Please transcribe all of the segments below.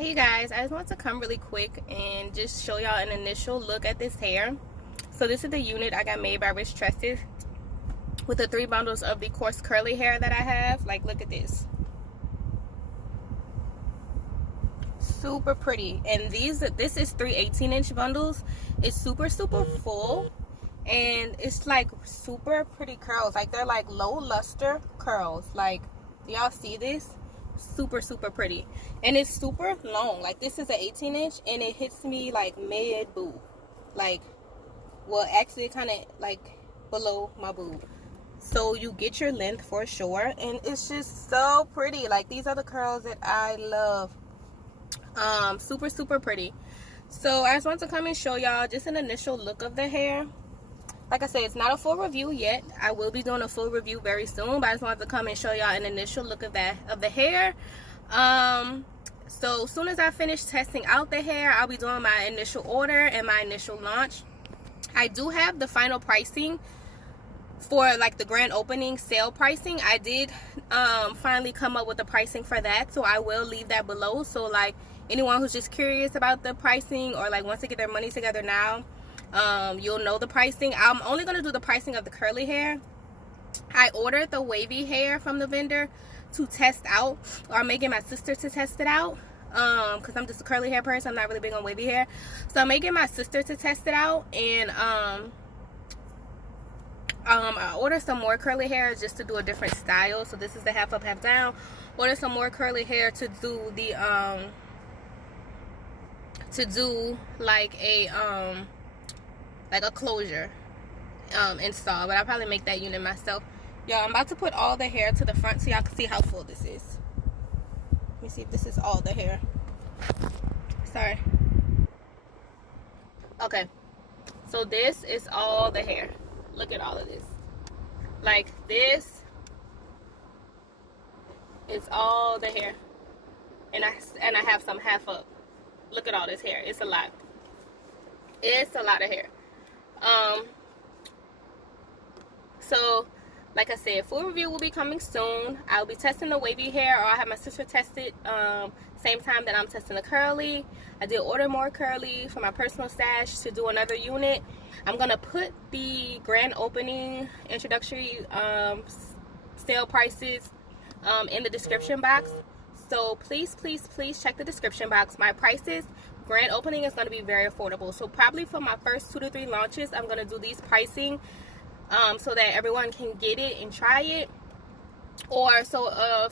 Hey guys, I just want to come really quick and just show y'all an initial look at this hair. So this is the unit I got made by Rich Tresses with the 3 bundles of the coarse curly hair that I have. Like, look at this. Super pretty. And this is 3 18-inch bundles. It's super full, and it's like super pretty curls. Like, they're like low luster curls. Like, do y'all see this? Super pretty, and it's super long. Like, this is an 18-inch and it hits me like mid boob, like, well, actually kind of like below my boob, so you get your length for sure, and it's just so pretty. Like, these are the curls that I love. Super pretty. So I just want to come and show y'all just an initial look of the hair. Like I said, it's not a full review yet. I will be doing a full review very soon, but I just wanted to come and show y'all an initial look of the hair. So as soon as I finish testing out the hair, I'll be doing my initial order and my initial launch. I do have the final pricing for like the grand opening sale pricing. I did finally come up with the pricing for that, so I will leave that below. So like, anyone who's just curious about the pricing or like wants to get their money together now, you'll know the pricing. I'm only going to do the pricing of the curly hair. I ordered the wavy hair from the vendor to test out, or I'm making my sister to test it out, because I'm just a curly hair person. I'm not really big on wavy hair, so I'm making my sister to test it out. And I ordered some more curly hair just to do a different style. So this is the half up, half down. Ordered some more curly hair to do the like a closure install, but I'll probably make that unit myself. Y'all, I'm about to put all the hair to the front so y'all can see how full this is. Let me see if this is all the hair. Sorry. Okay, so this is all the hair. Look at all of this. Like, this is all the hair, and I have some half up. Look at all this hair. It's a lot. It's a lot of hair. So like I said, full review will be coming soon. I'll be testing the wavy hair, or I'll have my sister test it same time that I'm testing the curly. I did order more curly for my personal stash to do another unit. I'm gonna put the grand opening introductory sale prices in the description box. So please check the description box. My prices, grand opening, is going to be very affordable. So probably for my first 2 to 3 launches, I'm going to do these pricing so that everyone can get it and try it, or so a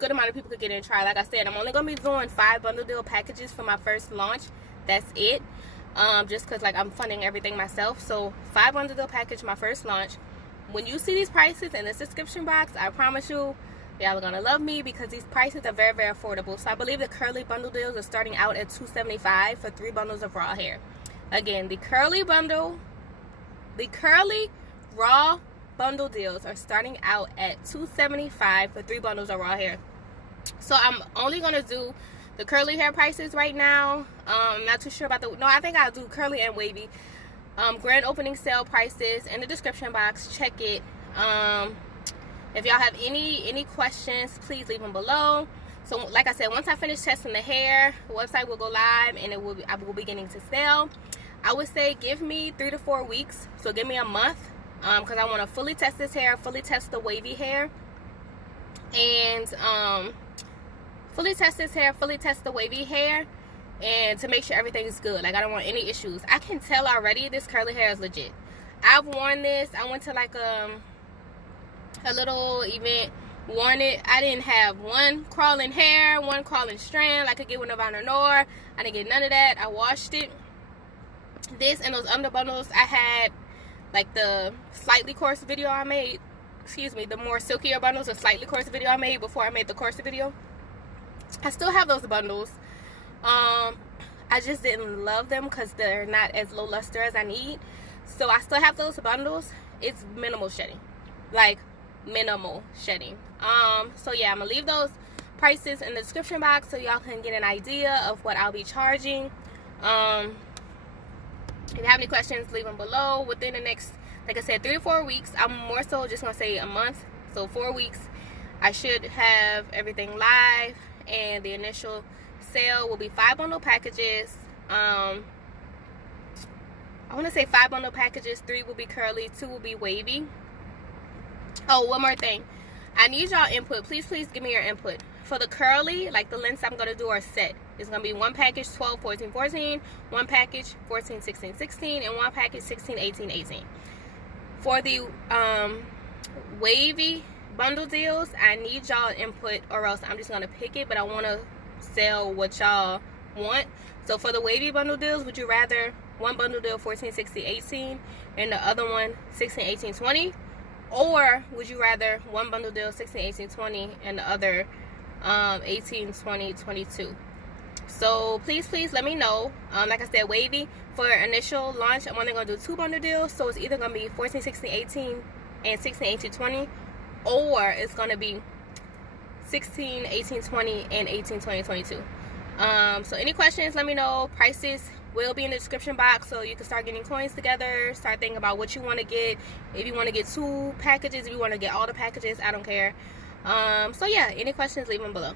good amount of people could get it and try. Like I said, I'm only going to be doing 5 bundle deal packages for my first launch. That's it. Just because like I'm funding everything myself. So 5 bundle deal package, my first launch. When you see these prices in the description box, I promise you, y'all are gonna love me, because these prices are very affordable. So I believe the curly bundle deals are starting out at $275 for 3 bundles of raw hair. Again, the curly raw bundle deals are starting out at $275 for 3 bundles of raw hair. So I'm only gonna do the curly hair prices right now. I'm not too sure about no, I think I'll do curly and wavy. Grand opening sale prices in the description box. Check it. If y'all have any questions, please leave them below. So like I said, once I finish testing the hair, the website will go live, and I will be beginning to sell. I would say give me 3 to 4 weeks. So give me a month, because I want to fully test this hair, fully test the wavy hair, and fully test this hair, fully test the wavy hair, and to make sure everything is good. Like, I don't want any issues. I can tell already this curly hair is legit. I've worn this. I went to like a little event, worn it. I didn't have one crawling hair, one crawling strand like I get with Nirvana Nor. I didn't get none of that. I washed it. This and those under bundles, I had like the slightly coarse video I made, the more silkier bundles, a slightly coarse video I made before I made the coarse video. I still have those bundles. I just didn't love them because they're not as low luster as I need. So I still have those bundles. It's minimal shedding, like minimal shedding. So yeah, I'm gonna leave those prices in the description box so y'all can get an idea of what I'll be charging. If you have any questions, leave them below. Within the next, like I said, 3 to 4 weeks, I'm more so just gonna say a month. So 4 weeks, I should have everything live and the initial sale will be 5 bundle packages. I want to say 5 bundle packages. 3 will be curly, 2 will be wavy. Oh, one more thing. I need y'all input. Please give me your input. For the curly, like the lengths I'm going to do are set. It's going to be one package 12, 14, 14, one package 14, 16, 16, and one package 16, 18, 18. For the wavy bundle deals, I need y'all input or else I'm just going to pick it, but I want to sell what y'all want. So for the wavy bundle deals, would you rather one bundle deal 14, 16, 18 and the other one 16, 18, 20? Or would you rather one bundle deal 16, 18, 20 and the other 18, 20, 22? So please let me know. Like I said, wavy, for initial launch, I'm only going to do 2 bundle deals. So it's either going to be 14, 16, 18 and 16, 18, 20, or it's going to be 16, 18, 20 and 18, 20, 22. So any questions, let me know. Prices will be in the description box, so you can start getting coins together, start thinking about what you want to get. If you want to get 2 packages, if you want to get all the packages, I don't care. So yeah, any questions, leave them below.